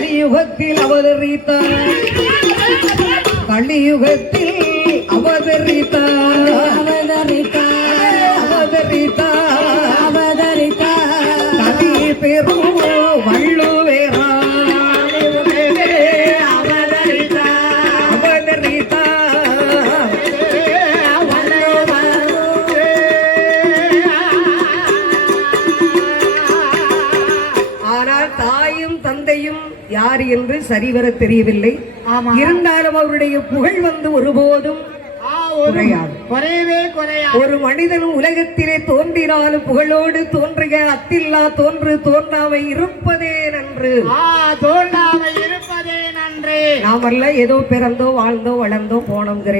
கலியுகத்தில் அவதரித்தார் கலியுகத்தில் அவதரித்தார் கலி பெரும் வள்ளுவேரா யார் என்று சரிவர தெரியவில்லை. இருந்தாலும் அவருடைய புகழ் வந்து ஒருபோதும் ஒரு மனிதன் உலகத்திலே தோன்றினாலும் புகழோடு தோன்றிய அத்தில்லா தோன்றாமை இருப்பதே நன்று. நாமல்ல ஏதோ பிறந்தோ வாழ்ந்தோ வளர்ந்தோ போனோங்கிற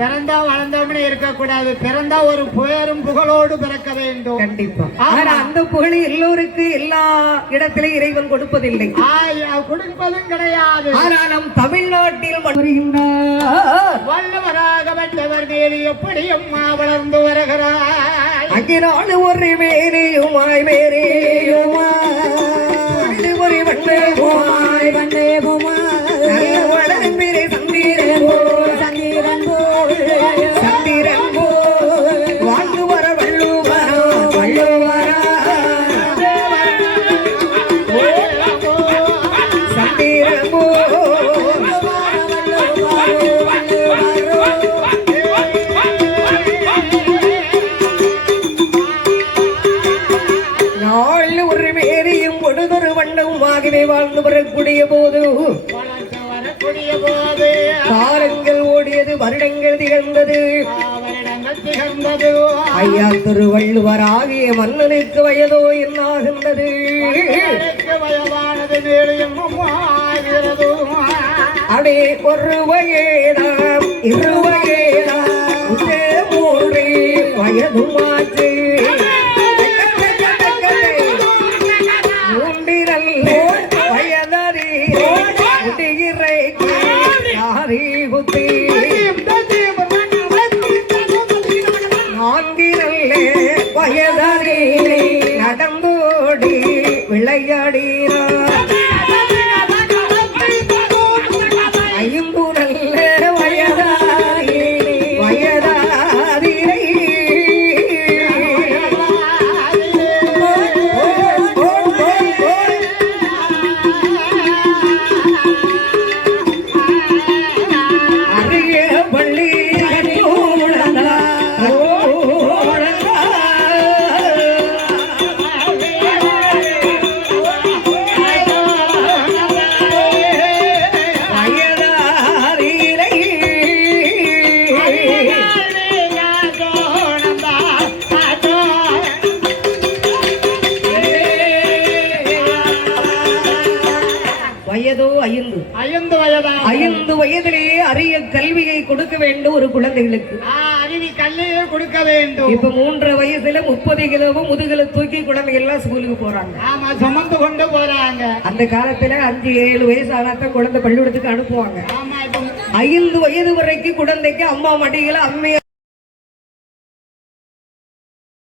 பிறந்தா வளர்ந்தோம்னு இருக்கக்கூடாது. பிறந்தா ஒரு புகழும் புகழோடு பிறக்க வேண்டும். கண்டிப்பா. ஆனா அந்த புகழை எல்லோருக்கு எல்லா இடத்திலும் இறைவன் கொடுப்பதில்லை, கொடுப்பதும் கிடையாது. ஆனால் நம் தமிழ்நாட்டில் வருகின்றார் வல்லவராக வந்தவர் மேலே எப்படி அம்மா வளர்ந்து வருகிறார். அங்கினால ஒரு மேலேயுமாய் ஒரு வண்டே வளர்பிறை சந்திரன் வாழ்ந்து வர வள்ளுவரா சந்திரன் ஒரு மேரியும் பொழுதொரு வண்ணவுமாகவே வாழ்ந்து வரக்கூடிய போது காலங்கள் ஓடியது, வருடங்கள் திகழ்ந்தது. ஐயா திருவள்ளுவர் ஆகிய மன்னனுக்கு வயதோ என்னாகின்றது. அடே ஒரு வயதாம் இரு வயதாம் மூன்று வயதும் ஆச்சு. நடந்தோடி விளையாடினார் ஐந்து நல்ல வயதாரிரை ஐந்து வயதிலேயே அரிய கல்வியை கொடுக்க வேண்டும் ஒரு குழந்தைகளுக்கு. அறிவி கல்வியை கொடுக்க வேண்டும். இப்ப 3 வயசுல 30 கிலோவும் முதுகுல தூக்கி குழந்தைகள் எல்லாம் ஸ்கூலுக்கு போறாங்க. ஆமா, சுமந்து கொண்டு போறாங்க. அந்த காலத்துல 5-7 வயசு ஆனாத்தான் குழந்தை பள்ளிக்கூடத்துக்கு அனுப்புவாங்க. 5 வயது வரைக்கும் குழந்தைக்கு அம்மா மடிகளை அம்மையா